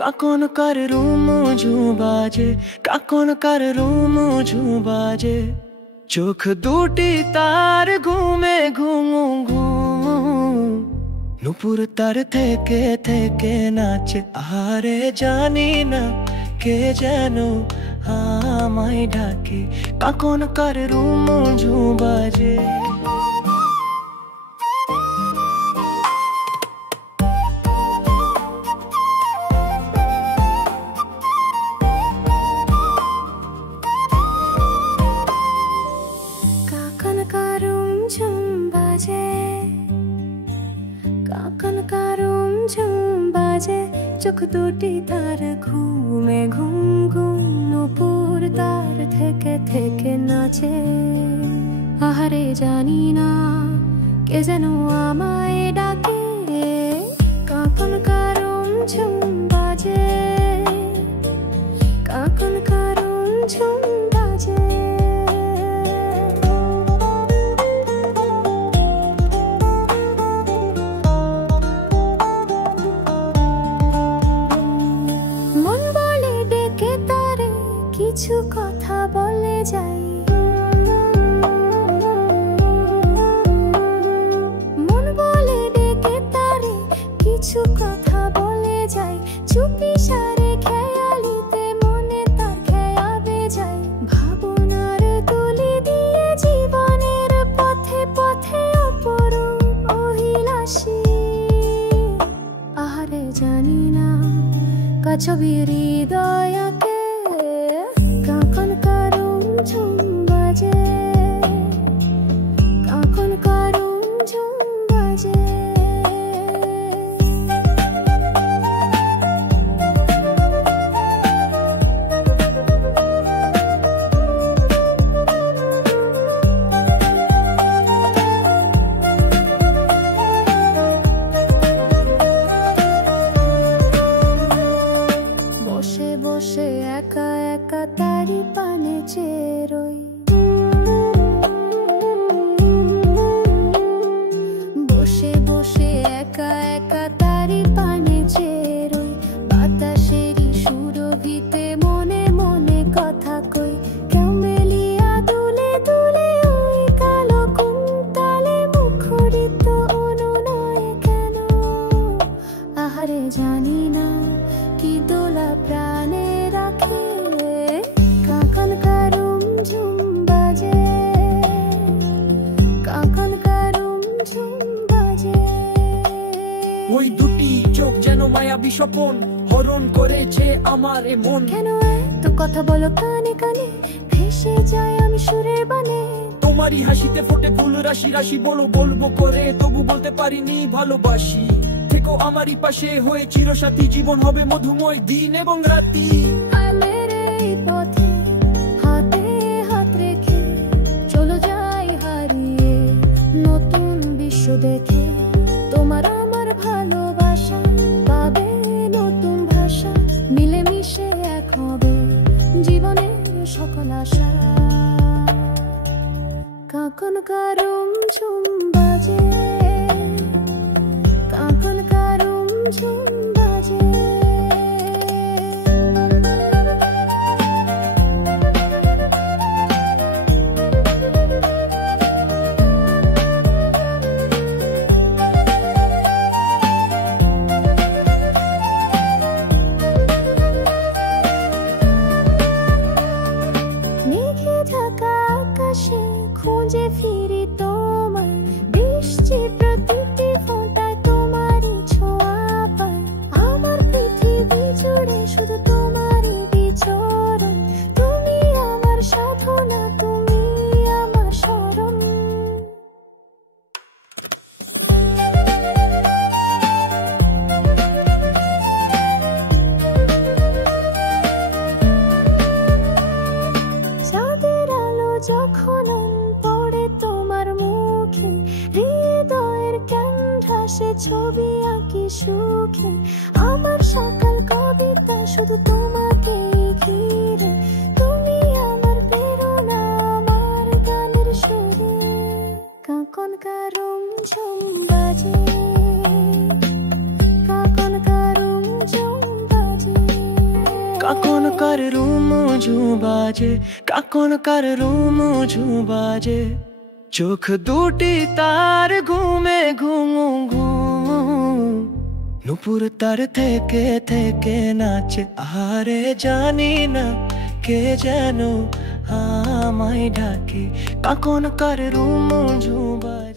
কখন কার রুম ঝুম বাজে, কখন কার রুম ঝুম বাজে। চোখ দুটি তার ঘুমে ঘুম ঘুম, নুপুর তার থেকে থেকে নাচে। আরে জানি না কে যেন আমায় ডাকে, কখন কার রুম ঝুম বাজে। কখন কারুম ঝুম বাজে, চোখ দুটি তার ঘুমে ঘুম ঘুম, নুপুর তার থেকে থেকে নাচে। আহারে জানি না কে যেন আমায় ডাকে, কখন কারুম ঝুম বাজে, কখন কারুম ঝুম বাজে। কিছু কথা বলে যাই, মন বলে ডেকে তারে কিছু কথা বলে যাই। চুপি সারে খেয়ালিতে মনে তার খেয়াবে যাই। ভাবনার তুলি দিয়ে জীবনের পথে পথে অপরূপ অভিলাষী। আহারে জানি না কাছবি হৃদয়কে, কখন কারুম ঝুম বাজে, কখন কারুম ঝুম বাজে। বসে বসে একা একা তারি পানে চেরোই, বসে বসে একা একা তারি পানে চেরোই। বাতাসেরই সুরভিতে মনে মনে কথা কই, কেউ মেলিয়া দুলে দুলে ওই কালো কুন্তলে মুখরিত অনুনয়ে কেন। আহারে জানি না কি দোলা প্রাণে রাখে, কখন কারুম ঝুম বাজে, কখন কারুম ঝুম বাজে। ওই দুটি চোখ যেন মায়াবী স্বপন, হরণ করেছে আমার এ মন। কেন এত কথা বলো কানে কানে, ভেসে যায় আমি সুরের বানে। তোমারই হাসিতে ফোটে ফুল রাশি রাশি, বলবো করে তবু বলতে পারিনি ভালোবাসি। থেকো আমারই পাশে হয়ে চিরসাথী, জীবন হবে মধুময় দিন এবং রাতি। মেরে পথে হাতে হাত রেখে চলো যাই হারিয়ে নতুন বিশ্ব দেখে। তোমার আমার ভালোবাসা পাবে নতুন ভাষা, মিলেমিশে এক হবে জীবনের সকল আশা। কখন কারুম ঝুম বাজে, কখন কারুম ঝুম বাজে। মেঘে ঢাকা আকাশে খুঁজে ফিরি তোমার, বৃষ্টি প্রতিটি ফোঁটায় তোমারই ছোঁয়া পায়। আমার পৃথিবী জুড়ে শুধু তোমারই বিচরণ, তুমি আমার সাধনা, তুমি আমার শরণ। চাঁদের আলো যখন পড়ে তোমার মুখে, হৃদয়ের ক্যানভাসে ছবি আঁকি সুখে। আমার সকাল কবিতা শুধু তোমাকে ঘিরে, তুমি আমার প্রেরণা, আমার গানের সুরে। কখন কারুম ঝুম বাজে, কখন কারুম ঝুম বাজে। কখন কার রুমুঝু বাজে, কখন কার রুমুঝু বাজে। চোখ দুটি তার ঘুমে ঘুমু ঘুমু, নুপুর তার থেকে থেকে নাচে। আরে জানি না কে যেন আমায় ডাকে, কখন কার রুমুঝু বাজে।